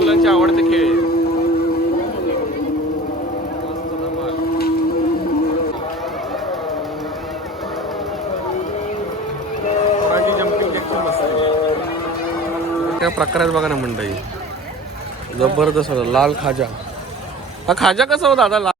मुलांचे आवडते खेळ. त्या प्रकारात बघा ना मंडळी, जबरदस्त होता लाल खाजा. हा खाजा कसा होता दादा?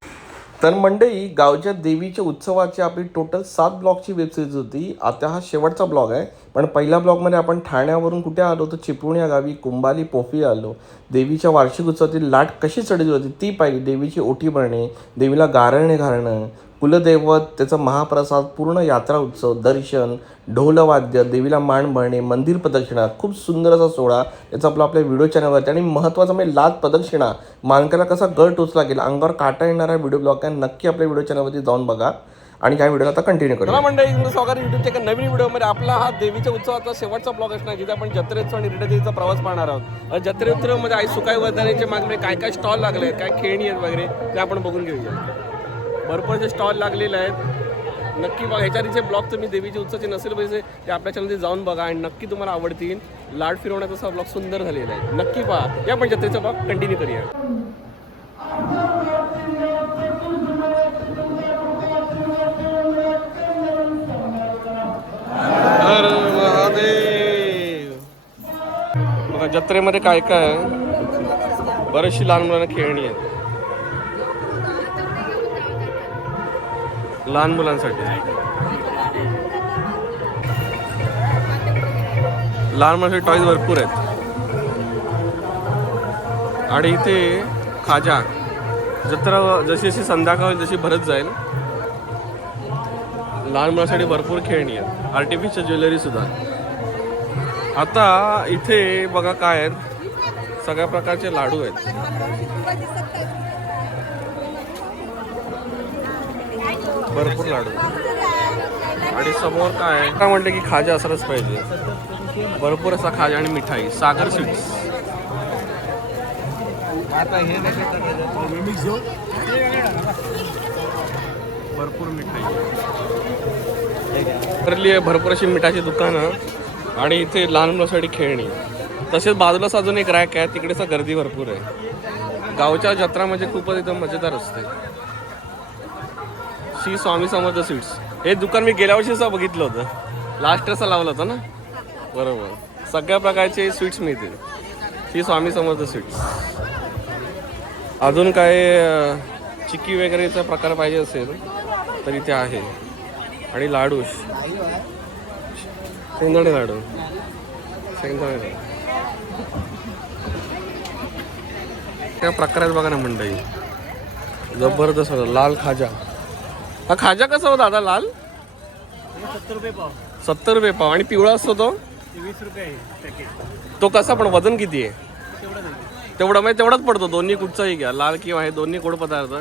तर मंडळी, गावच्या देवीच्या उत्सवाची आपली टोटल 7 ब्लॉगची वेबसिरीज होती. आता हा शेवटचा ब्लॉग आहे. पण पहिल्या ब्लॉगमध्ये आपण ठाण्यावरून कुठे आलो तर चिपळूण या गावी कुंभाली पोफी आलो. देवीच्या वार्षिक उत्सवातील लाट कशी चढली होती ती पाहिली. देवीची ओटी भरणे, देवीला गारणे घालणं, कुलदैवत, त्याचा महाप्रसाद, पूर्ण यात्रा उत्सव, दर्शन, ढोलवाद्य, देवीला मान भरणे, मंदिर प्रदक्षिणा, खूप सुंदर असा सोहळा. त्याचा आपल्या व्हिडिओ चॅनलवरती. आणि महत्त्वाचं म्हणजे लाल प्रदक्षिणा, मानकाला कसा गळ टोचला गेला, अंगावर काटा येणारा व्हिडिओ ब्लॉग आहे. नक्की आपल्या व्हिडिओ चॅनलवरती जाऊन बघा. आणि ह्या व्हिडिओला आता कंटिन्यू करू. मला मंडळी, स्वागत युट्यूबच्या एका नवीन व्हिडिओमध्ये. आपला हा देवीच्या उत्सवाचा शेवटचा ब्लॉग असणार, जिथे आपण जत्रेचा आणि रिटादेवीचा प्रवास पाहणार आहोत. जत्रेमध्ये आई सुकाई वर्धनेचे मागणे काय काय स्टॉल लागले आहेत, काय खेळणी आहेत वगैरे, ते आपण बघून घेऊया. भरपूरचे स्टॉल लागलेले आहेत. नक्की बघा. ह्याच्या आधीचे ब्लॉग तुम्ही देवीच्या उत्सवाचे नसेल पाहिजे ते आपल्या चॅनलमध्ये जाऊन बघा आणि नक्की तुम्हाला आवडतील. लाड फिरवण्याचा असा ब्लॉग सुंदर झालेला आहे. नक्की पहा. या आपण जत्रेचा ब्लॉग कंटिन्यू करूया. बघा जत्रेमध्ये काय काय आहे. बरीचशी लहान मुलांना खेळणी आहेत, लहान मुलांसाठी. लहान मुलांसाठी टॉयज भरपूर आहेत. आणि इथे खाजा, जत्रा जशी जशी संध्याकाळ होईल जशी भरत जाईल, लहान मुलांसाठी भरपूर खेळणी आहेत, आर्टिफिशियल ज्वेलरी सुद्धा. आता इथे बघा काय आहेत, सगळ्या प्रकारचे लाडू आहेत. भरपूर लाडू. आणि समोर काय म्हणते की खाजा असलंच पाहिजे. भरपूर असा खाजा आणि मिठाई, सागर स्वीट्स. भरपूर मिठाई भरली आहे. भरपूर अशी मिठाची दुकानं. आणि इथे लहान मुलांसाठी खेळणी. तसेच बाजूलाच अजून एक रॅक आहे, तिकडेच गर्दी भरपूर आहे. गावच्या जत्रा म्हणजे खूपच एकदम मजेदार असते. श्री स्वामी समर्थ स्वीट्स, हे दुकान मी गेल्या वर्षीच बघितलं होतं. लास्ट असं लावलं होतं ना, बरोबर. सगळ्या प्रकारचे स्वीट्स मिळतील. श्री स्वामी समर्थ स्वीट्स. अजून काय चिक्की वगैरेचा प्रकार पाहिजे असेल तर इथे आहे. आणि लाडू, शेंगदाणे लाडू, शेंगदाणे. त्या प्रकारात बघा ना मंडळी, जबरदस्त होता लाल खाजा. हा खाजा कसा होता दादा? लाल 70 रुपये पाव. 70 रुपये पाव. आणि पिवळा असतो तो 20 रुपये आहे. तो कसा, पण वजन किती आहे? तेवढा म्हणजे तेवढाच पडतो. दोन्ही कुठचाही घ्या, लाल किंवा हे दोन्ही गोड पदार्थ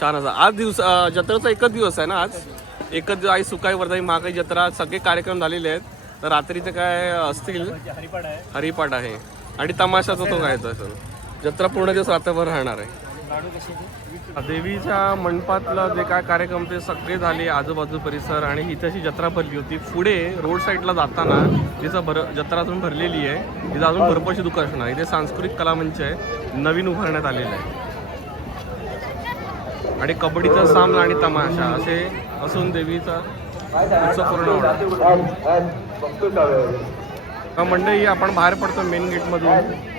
छान असा. आज जत्रेचा एकच दिवस आहे ना, आज एकच दिवस. आई सुकाई वर्धनी महाकाई जत्रा, सगळे कार्यक्रम झालेले आहेत. तर रात्रीचे काय असतील, हरिपाठ आहे आणि तमाशाचा तो काय असेल. जत्रा पूर्ण दिवस रात्रभर राहणार आहे. देवीच्या मंडपातलं जे काय कार्यक्रम ते सगळे झाले, आजूबाजू परिसर. आणि इथे अशी जत्रा भरली होती. पुढे रोड साईडला जाताना तिचं जत्रा अजून भरलेली आहे. तिथं अजून भरपूरशी दुकान असणार. इथे सांस्कृतिक कलामंच आहे, नवीन उभारण्यात आलेलं आहे. आणि कबड्डीचा सामना आणि तमाशा असे असून देवीचा उत्सव पूर्ण होणार. मंडळी, आपण बाहेर पडतो मेन गेटमधून.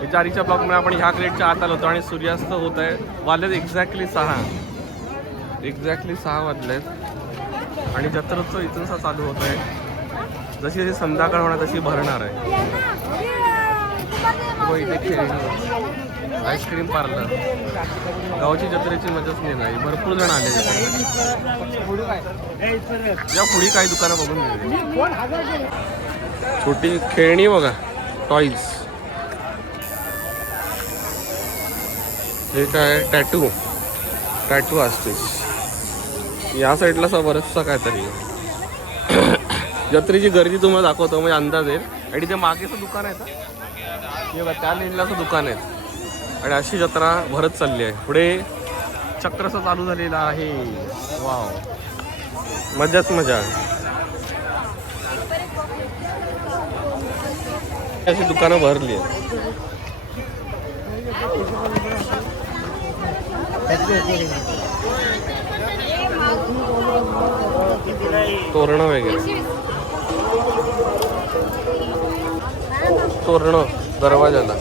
विचारीच्या ब्लॉकमध्ये आपण ह्या गेटच्या आत आलो होतो आणि सूर्यास्त होत आहे. वाजलेत एक्झॅक्टली 6 वाजलेत. आणि जत्रोत्सव इथूनच चालू होत आहे. जशी जशी संध्याकाळ होणार तशी भरणार आहे. इथे खेळणी, आईस्क्रीम पार्लर. गावची जत्रेची मजाच नाही नाही. भरपूर जण आले. या पुढे काही दुकानं बघून गेली. छोटी खेळणी बघा, टॉईज. हे काय टॅटू असते. या साईडला बरंचसं काहीतरी. जत्रेची गर्दी तुम्हाला दाखवतो म्हणजे अंदाज येईल. आणि ते मागेचं दुकान आहे का, हे बघा त्या लेनला असं दुकान आहेत. आणि अशी जत्रा भरत चालली आहे. पुढे चक्रसं चालू झालेला आहे. वाव, मजाच मजा. अशी दुकानं भरली आहेत. तोरणं वगैरे, तोरणं दरवाजाला.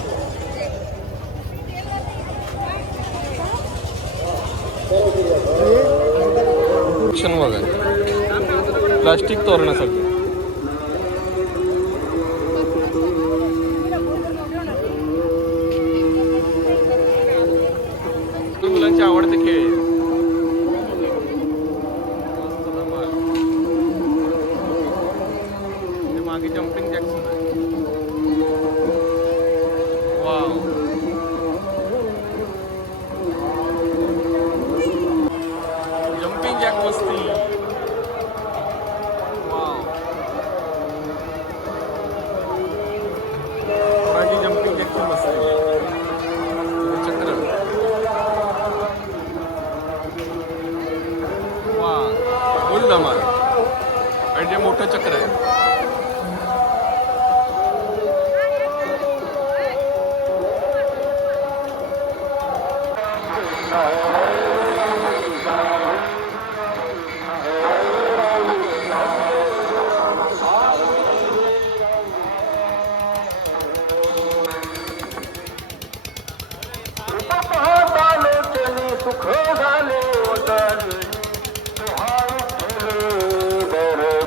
बघा, प्लास्टिक तोरणासाठी. मुलांचे आवडते खेळ आहे. मागे जम्पिंग जॅक्स आहे. वाव, जम्पिंग जॅक मस्ती. वाव, माझी जम्पिंग जॅकची मस्ती. चक्र. वा, फुल धमाल. आणि जे मोठं चक्र आहे.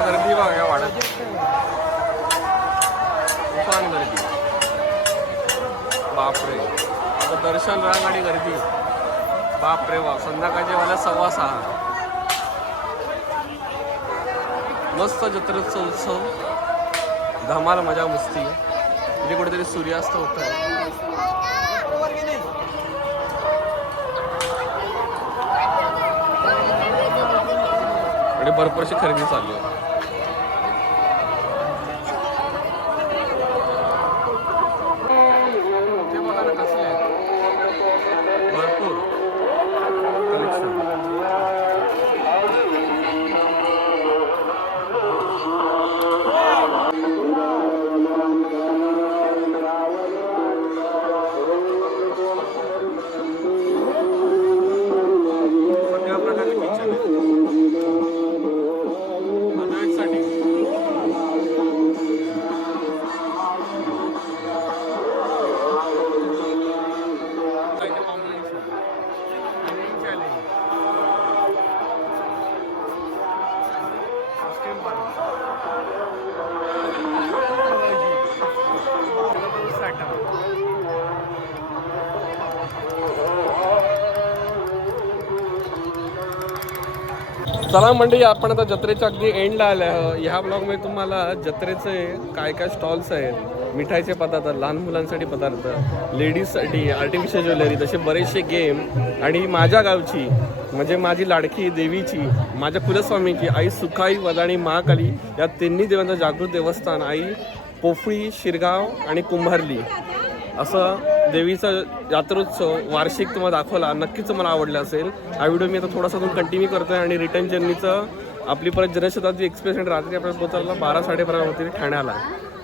गर्दी बघा वाढत. तुफान गर्दी. बापरे, आता दर्शन रांग आणि गर्दी. बापरे वा, संध्याकाळचे मला 6:15. मस्त जत्रेचा उत्सव, धमाल, मजा मस्ती. म्हणजे कुठेतरी सूर्यास्त होत आहे. आणि भरपूरशी खरेदी चालू आहे. ते बघा ना कसले आहेत. भरपूर कलेक्शन. सगळ्या प्रकारचे किचन आहेत. चला मंडळी, आपण आता जत्रेच्या अगदी एंडला आले आहोत. ह्या ब्लॉगमध्ये तुम्हाला जत्रेचे काय काय स्टॉल्स आहेत, मिठाईचे पदार्थ, लहान मुलांसाठी पदार्थ, लेडीजसाठी आर्टिफिशियल ज्वेलरी, तसे बरेचसे गेम, आणि माझ्या गावची म्हणजे माझी लाडकी देवीची, माझ्या कुलस्वामीची आई सुखाई, वदाणी, महाकाली या तिन्ही देवांचं जागृत देवस्थान आई पोफळी, शिरगाव आणि कुंभारली असं देवीचा यात्रोत्सव वार्षिक तुम्हाला दाखवला. नक्कीच मला आवडला असेल. हा व्हिडिओ मी आता थोडासा कंटिन्यू करतो आहे. आणि रिटर्न जर्नीचं आपली परत जनशताब्दी एक्सप्रेस रात्री आपल्याला पोचायला 12-12:30 होती ठाण्याला.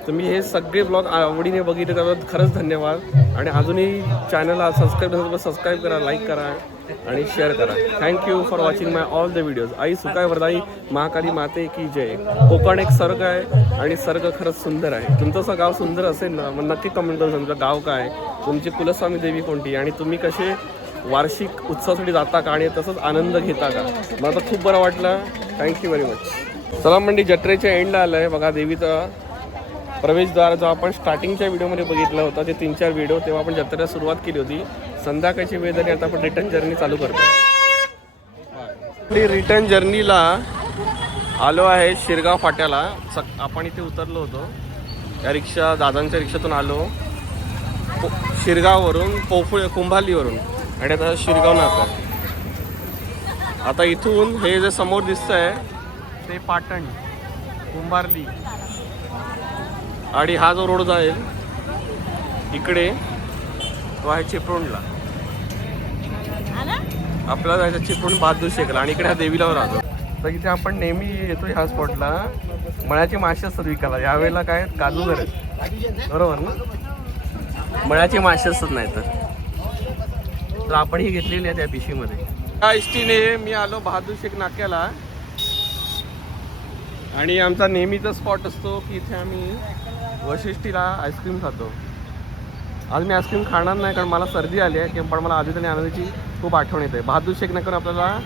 तुम्ही हे सगळे ब्लॉग आवडीने बघितले त्याबद्दल खरंच धन्यवाद. आणि अजूनही चॅनलला सबस्क्राईब करा, लाईक करा आणि शेअर करा. Thank you for watching my all the videos. आई सुखाय वरदाई, महाकाली माते की जय. कोकण एक सर्ग आहे आणि सर्ग खरंच सुंदर आहे. तुमचं असं गाव सुंदर असेल ना, मग नक्की कमेंट करून तुमचं गाव काय, तुमची कुलस्वामी देवी कोणती, आणि तुम्ही कसे वार्षिक उत्सवासाठी जाता का आणि तसंच आनंद घेता का. मला तर खूप बरं वाटलं. Thank you very much. चला मंडी, जत्रेच्या एंडला आलं आहे बघा. देवीचा प्रवेशद्वार जो आपण स्टार्टिंगच्या व्हिडिओमध्ये बघितला होता, ते 3-4 व्हिडिओ, तेव्हा आपण जत्रेला सुरुवात केली होती. संध्याकाळची वेळ झाली, आता आपण रिटर्न जर्नी चालू करतो. रिटर्न जर्नीला आलो आहे शिरगाव फाट्याला. आपण इथे उतरलो होतो या रिक्षा, दादांच्या रिक्षातून आलो शिरगाववरून, कुंभारलीवरून, आणि आता शिरगाव नाका. आता इथून हे जे समोर दिसतं आहे ते पाटण, कुंभारली, आणि हा जो रोड जाईल इकडे तो आहे चिपळूणला. आपल्याला जायचं चिपळूण बहादूर शेखला, आणि इकडे हा देवीला राहतो. तर इथे आपण नेहमी येतो ह्या स्पॉटला. मळ्याचे मासे असतात विकायला. यावेळेला काय काजूगर आहेत, बरोबर ना. मळ्याचे मासे असतात, नाही तर तर आपण ही घेतलेली आहे त्या पिशवीमध्ये. त्या एसटीने मी आलो बहादूर शेख नाक्याला आणि आमचा नेहमीचा स्पॉट असतो की इथे आम्ही वशिष्ठीला आईस्क्रीम खातो. आज मी आईस्क्रीम खाणार नाही कारण मला सर्दी आली आहे, पण मला आधी आणि आनंदीची खूप आठवण येते. बहादूर शेख नाक्यावर आपल्याला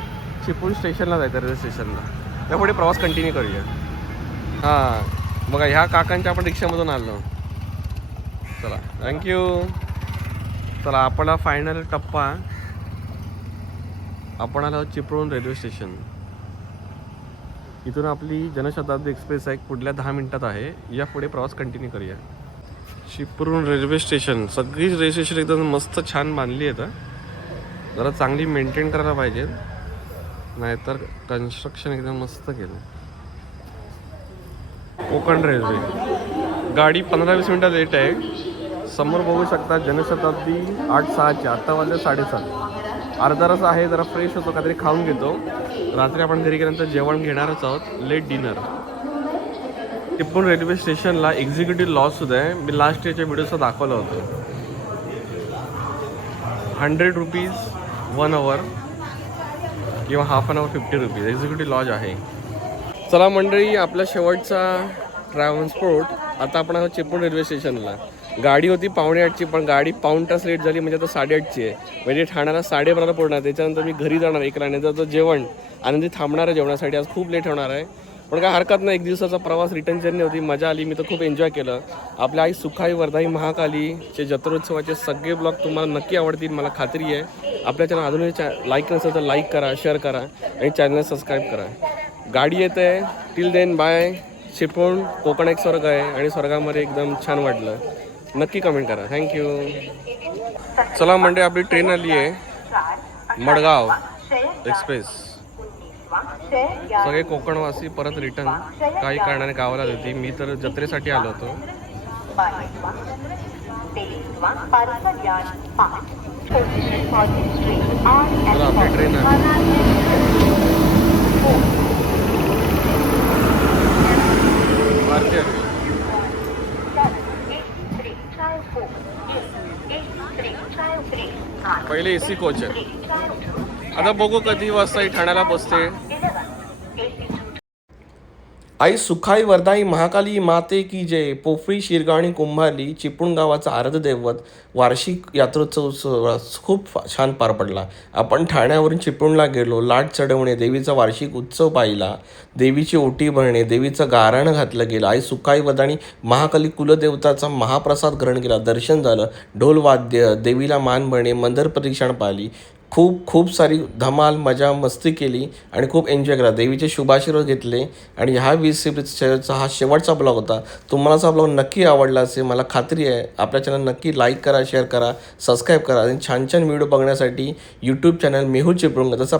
चिपळूण स्टेशनला जायचं, रेल्वे स्टेशनला. त्यापुढे प्रवास कंटिन्यू करूया. हां बघा, ह्या काकांच्या आपण रिक्षामधून आलो. चला थँक्यू. चला आपला फायनल टप्पा, आपण आलो चिपळूण रेल्वे स्टेशन. इथून आपली जनशताब्दी एक्सप्रेस आहे, पुढल्या 10 मिनिटात आहे. या पुढे प्रवास कंटिन्यू करूया. चिपळूण रेल्वे स्टेशन, सगळीच रेल्वे स्टेशन एकदम मस्त छान बांधली आहेत. जरा चांगली मेंटेन करायला पाहिजे, नाहीतर कन्स्ट्रक्शन एकदम मस्त केलं. कोकण रेल्वे गाडी 15-20 मिनटं लेट आहे. समोर बघू शकता जनशताब्दी 8:06ची, आत्ता वाजले 7:30. अर्धा रस आहे, जरा फ्रेश होतो, काहीतरी खाऊन घेतो. रात्री आपण घरी गेल्यानंतर जेवण घेणारच आहोत, लेट डिनर. चिपळूण रेल्वे स्टेशनला एक्झिक्युटिव्ह लॉज सुद्धा आहे. मी लास्ट इयरच्या व्हिडिओचा दाखवलं होतं. 100 रुपीज 1 आवर किंवा half an our 50 rupees executive lodge आहे. चला मंडळी, आपला शेवटचा ट्रान्सपोर्ट. आता आपण आहोत चिपळूण रेल्वे स्टेशनला. गाडी होती 7:45ची, पण गाडी पाऊण तास लेट झाली, म्हणजे आता 8:30ची आहे. म्हणजे ठाण्याला 12:30 पोहोचणार. त्याच्यानंतर मी घरी जाणार 1ला. नंतर जेवण आनंदी थांबणार आहे जेवणासाठी. आज खूप लेट होणार आहे, पण काय हरकत नाही. 1 दिवसाचा प्रवास, रिटर्न जर्नी होती, मजा आली. मी तर खूप एन्जॉय केलं. आपल्या आई सुखाई वर्धाई महाकालीचे जत्रोत्सवाचे सगळे ब्लॉग तुम्हाला नक्की आवडतील, मला खात्री आहे. आपल्या चॅनल अजूनही लाईक नसेल तर लाईक करा, शेअर करा आणि चॅनल सबस्क्राईब करा. गाडी येते. Till then bye. Chiplun Konkan एक स्वर्ग आहे आणि स्वर्गामध्ये एकदम छान वाटलं. नक्की कमेंट करा. थँक्यू. चला म्हणजे आपली ट्रेन आली आहे, मडगाव एक्सप्रेस. सगळे कोकणवासी परत रिटर्न काही कारणाने गावाला होती. मी तर जत्रेसाठी आलो होतो. आपली ट्रेन पहिले AC कोच आहे. आता बघू कधी वाजता ठाण्याला पोचते. आई सुखाई वर्धाई महाकाली माते की जय. पोफळी, शिरगाव आणि कुंभारली चिपळूण गावाचा आराध्य दैवत वार्षिक यात्रोत्सव सोहळा खूप छान पार पडला. आपण ठाण्यावरून चिपळूणला गेलो. लाट चढवणे, देवीचा वार्षिक उत्सव पाहिला. देवीची ओटी भरणे, देवीचं गाराणं घातलं गेलं. आई सुखाई वर्धाई महाकाली कुलदेवताचा महाप्रसाद ग्रहण केला. दर्शन झालं. ढोलवाद्य, देवीला मान भरणे, मंदिर प्रदक्षिणा पाहिली. खूप सारी धमाल मजा मस्ती केली आणि खूप एन्जॉय केला. देवीचे शुभाशीर्वाद घेतले. आणि ह्या 20 एप्रिलचा हा शेवटचा ब्लॉग होता. तुम्हाला हा ब्लॉग नक्की आवडला असेल, मला खात्री आहे. आपल्या चॅनल नक्की लाईक करा, शेअर करा, सबस्क्राईब करा आणि छान छान व्हिडिओ बघण्यासाठी यूट्यूब चॅनल मेहुल चिपळूण जसं